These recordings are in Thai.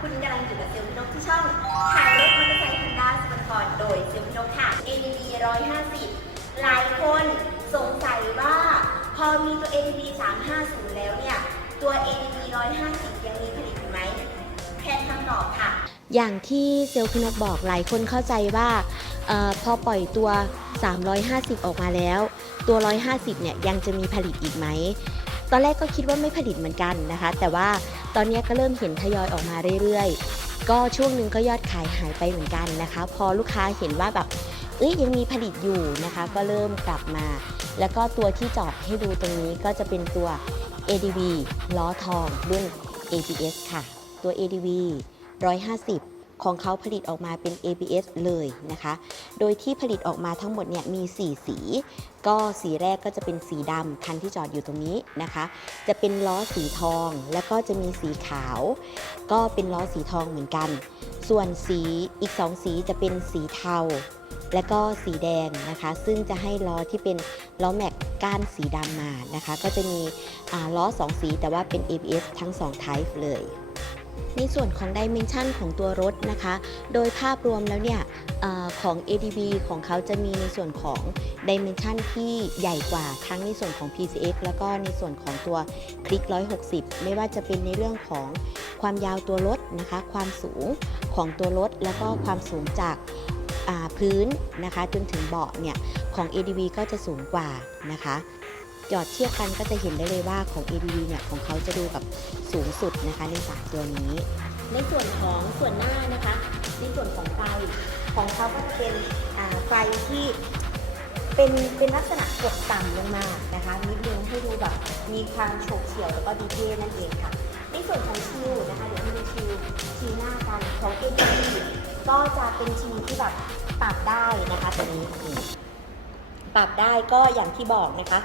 คุณกำลังอยู่กับเซลล์นกที่ช่องขายรถมอเตอร์ไซค์ฮอนด้าสปอร์ตคอร์โดยเซลล์นกค่ะ ADV 150 หลายคนสงสัยว่า พอมีตัว ADV 350 แล้วเนี่ย ตัว ADV 150 ยังมีผลิตไหมแค่คำตอบค่ะ อย่างที่เซลล์พินกบอกหลายคนเข้าใจว่าออพอปล่อยตัว 350 ออกมาแล้ว ตัว 150 เนี่ยยังจะมีผลิตอีกไหม ตอนแรกก็คิดว่าไม่ผลิตเหมือนกันนะคะ แต่ว่าตอนนี้ก็เริ่มเห็นทยอยออกมาเรื่อยๆ ก็ช่วงหนึงก็ยอดขายหายไปเหมือนกันนะคะ พอลูกค้าเห็นว่าแบบเอ้ยยังมีผลิตอยู่นะคะ ก็เริ่มกลับมา แล้วก็ตัวที่จอดให้ดูตรงนี้ก็จะเป็นตัว ADV ล้อทองรุ่น ABS ค่ะ ตัว ADV 150 ของเขาผลิตออกมาเป็น ABS เลยนะคะ โดยที่ผลิตออกมาทั้งหมดเนี่ยมี 4 สี ก็สีแรกก็จะเป็นสีดำคันที่จอดอยู่ตรงนี้นะคะ จะเป็นล้อสีทอง แล้วก็จะมีสีขาว ก็เป็นล้อสีทองเหมือนกัน ส่วนสีอีก 2 สีจะเป็นสีเทา และก็สีแดงนะคะ ซึ่งจะให้ล้อที่เป็นล้อแม็กก้านสีดำมานะคะ ก็จะมีล้อ 2 สีแต่ว่าเป็น ABS ทั้ง2 type เลย ในส่วนของ Dimension ของตัวรถนะคะ โดยภาพรวมแล้วเนี่ยอของ ADV ของเขาจะมีในส่วนของ Dimension ที่ใหญ่กว่าทั้งในส่วนของ PCX แล้วก็ในส่วนของตัวคลิก 160 ไม่ว่าจะเป็นในเรื่องของความยาวตัวรถนะคะ ความสูงของตัวรถ แล้วก็ความสูงจากพื้นนะคะ จนถึงเบาะเนี่ยของ ADV ก็จะสูงกว่านะคะ จอดเทียบกันก็จะเห็นได้เลยว่าของ ADV เนี่ยของเขาจะดูกับสูงสุดนะคะในสามตัวนี้ ในส่วนของส่วนหน้านะคะ ในส่วนของไฟของเขาก็จะเป็นไฟที่เป็นเป็นลักษณะกดต่ำลงมานะคะนิดนึงให้ดูแบบมีความโฉบเฉี่ยวแล้วก็ดีเทลนั่นเองค่ะ ในส่วนของชิวนะคะเดี๋ยวให้ดูชิวชิวหน้ากันของ ADV ก็จะเป็นชิวที่แบบปรับได้นะคะตัวนี้ปรับได้ก็อย่างที่บอกนะคะ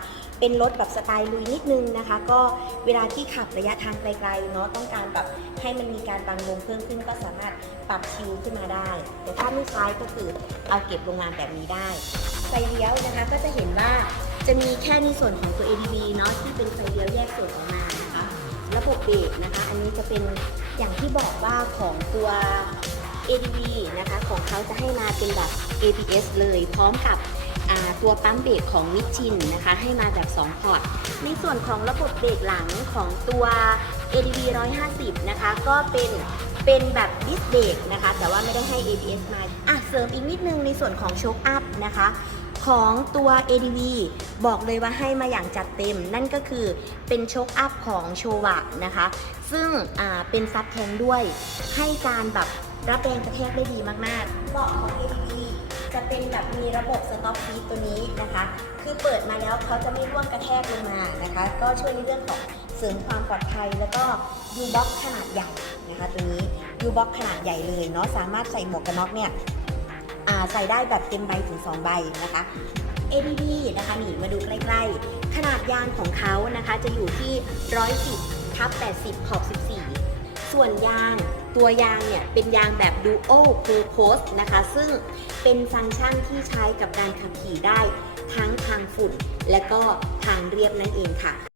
เป็นรถแบบสไตล์ลุยนิดนึงนะคะ ก็เวลาที่ขับระยะทางไกลๆเนาะต้องการแบบให้มันมีการบังลมเพิ่มขึ้นก็สามารถปรับชิวขึ้นมาได้ แต่ถ้าไม่ใช้ก็คือเอาเก็บโรงงานแบบนี้ได้ไฟเลี้ยวนะคะก็จะเห็นว่าจะมีแค่ในส่วนของตัว ADV เนาะที่เป็นไฟเลี้ยวแยกส่วนออกมานะคะระบบเบรกนะคะ อันนี้จะเป็นอย่างที่บอกว่าของตัว ADV นะคะ ของเขาจะให้มาเป็นแบบ ABS เลยพร้อมกับ ตัวปั๊มเบรกของมิชินนะคะ ให้มาแบบ 2 พอร์ต ในส่วนของระบบเบรกหลังของตัว ADV 150 นะคะ ก็เป็นเป็นแบบดิสเบรกนะคะ แต่ว่าไม่ได้ให้ ABS มาอะเสริมอีกนิดนึงในส่วนของโชคอัพนะคะของตัว ADV บอกเลยว่าให้มาอย่างจัดเต็ม นั่นก็คือเป็นโชคอัพของโชวะนะคะ ซึ่งอ่าเป็นซับแทงด้วย ให้การแบบรับแรงกระแทกได้ดีมากๆเบาะของ ADV จะเป็นแบบมีระบบสต็อปฟีดตัวนี้นะคะ คือเปิดมาแล้วเขาจะไม่ร่วงกระแทกลงมานะคะ ก็ช่วยในเรื่องของเสริมความปลอดภัย แล้วก็ยูบ็อกขนาดใหญ่นะคะตัวนี้ยูบ็อกขนาดใหญ่เลยเนาะสามารถใส่หมวกกันน็อกเนี่ยใส่ได้แบบเต็มใบถึง 2 ใบนะคะ ADV นะคะนี่มาดูใกล้ๆ ขนาดยางของเขานะคะจะอยู่ที่ 110ทับ80 ขอบ 14 ส่วนยางตัวยางเนี่ยเป็นยางแบบ Duo Purpose นะคะ ซึ่ง เป็นฟังก์ชันที่ใช้กับการขับขี่ได้ทั้งทางฝุ่นและก็ทางเรียบนั่นเองค่ะ